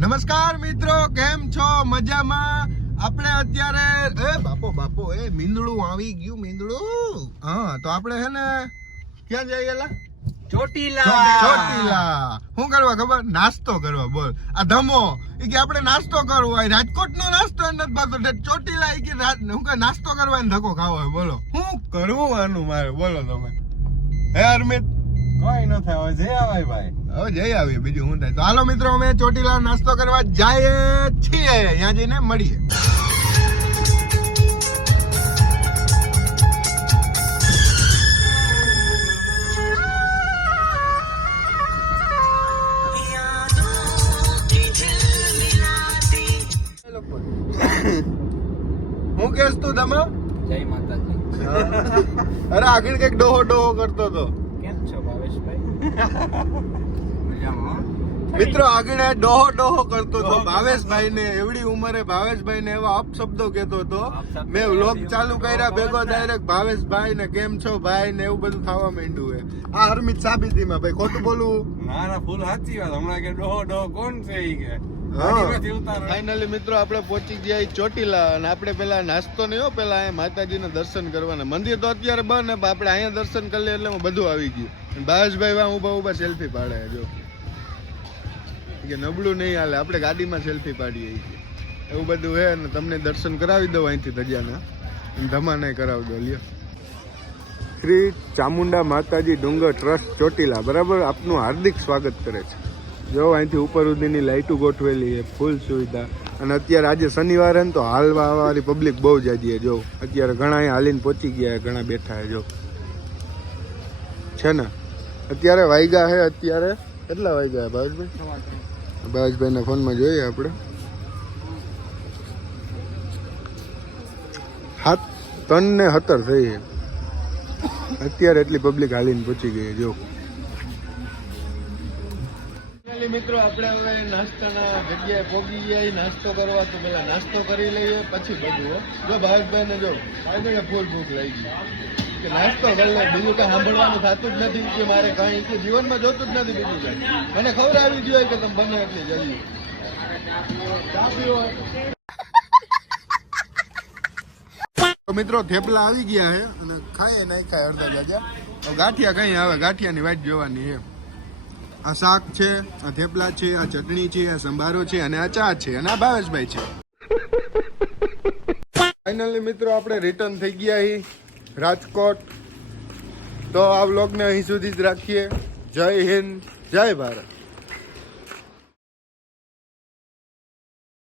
નમસ્કાર મિત્રો, કેમ છો? મજામાં? આપણે અત્યારે બાપો મીંદડું આવી ગયું. મીંદડું તો આપણે હે ને ક્યાં જઈએ? ચોટીલા. શું કરવા ખબર? નાસ્તો કરવા. બોલ આ ધમો ઈ કે આપણે નાસ્તો કરવો હોય. રાજકોટ નો નાસ્તો નથી ભાવતો, ચોટીલા ઈ કે હું કે નાસ્તો કરવા ને ધક્કો ખાવો હોય. બોલો શું કરવું આનું મારે? બોલો તમે. હે અરમિત? કઈ ન થાય, હવે જઈ આવાય ભાઈ. હવે જઈ આવીએ, બીજું શું થાય. તો હાલો મિત્રો, અમે ચોટીલા નાસ્તો કરવા જઈએ છીએ. ત્યાં જઈને મળીએ. હું કેસ તું તમે? જય માતાજી. અરે આગળ કઈક ડોહો કરતો હતો. કેમ છો ભાવેશભાઈ? મિત્રો આગળ ડોહો કરતો હતો ભાવેશભાઈ ને. એવડી ઉંમરે ભાવેશભાઈ ને એવા અપશબ્દો કહેતો હતો. મેં વ્લોગ ચાલુ કર્યા ભેગો ડાયરેક્ટ ભાવેશભાઈ ને કેમ છો ભાઈ ને એવું બધું થવા માંડ્યું. આ હરમિત સાબિતીમાં ભાઈ ખોટું બોલવું. ના ફૂલ સાચી વાત. હમણાં કે ડોહો કોણ છે ઈ કે ફાઇનલી મિત્રો આપણે પહોંચી ગયા ચોટીલા. અને આપણે પેલા નાસ્તો નહીં હો, પેલા અહીંયા માતાજીના દર્શન કરવાના. મંદિર તો અત્યારે બંધ, આપણે અહીંયા દર્શન કરી લે એટલે બધું આવી ગયું. ભાવેશભાઈ વા ઉભા સેલ્ફી પાડે. જો કે નબળું નહીં હાલે, આપણે ગાડીમાં સેલ્ફી પાડીએ એવું બધું હે. અને તમને દર્શન કરાવી દઉં અહીંથી ધજાના, ધમા નહીં કરાવી દો. લ્યો, શ્રી ચામુંડા માતાજી ડુંગર ટ્રસ્ટ ચોટીલા બરાબર આપનું હાર્દિક સ્વાગત કરે છે. જો અહીંથી ઉપર સુધીની લાઇટો ગોઠવેલી છે, ફૂલ સુવિધા. અને અત્યારે આજે શનિવારે ને તો હાલવા વાળી પબ્લિક બહુ જાજી. જો અત્યારે ઘણા અહીંયા હાલીને પહોંચી ગયા, ઘણા બેઠા છે. જો છે ને અત્યારે વાગ્યા છે, અત્યારે કેટલા વાગ્યા ભાવેશભાઈ? ભાવેશભાઈના ફોનમાં જોઈએ આપણે 7:17 થઈ છે. અત્યારે એટલી પબ્લિક હાલીને પહોંચી ગઈ. જો મિત્રો આપણે હવે નાસ્તાના જગ્યાએ પહોંચી ગયા. નાસ્તો કરવા તો પેલા નાસ્તો કરી લઈએ પછી બધું. જો ભાવેશભાઈ ને જો ભાવેશભાઈને ફૂલ ભૂખ લાગી ગઈ કે નાસ્તો કરી લે, બીજું કઈ સાંભળવાનું થતું જ નથી કે મારે કઈ કે જીવનમાં જોતું જ નથી બીજું કઈ. મને ખબર આવી ગયું કે તમે બને એટલી જલ્દી ચા પીવો. મિત્રો થેપલા આવી ગયા છે અને ખાય નહીં ખાય અડધા જાજા. ગાંઠિયા કઈ આવે, ગાંઠિયાની વાટ જોવાની છે. આ શાક છે, આ થેપલા છે, આ ચટણી છે, આ સંભારો છે અને આ ચા છે અને આ ભાવેશભાઈ છે. ફાઇનલી મિત્રો આપણે રિટર્ન થઈ ગયા અહીં રાજકોટ. તો આ વ્લોગને અહીં સુધી જ રાખીએ. જય હિન્દ, જય ભારત.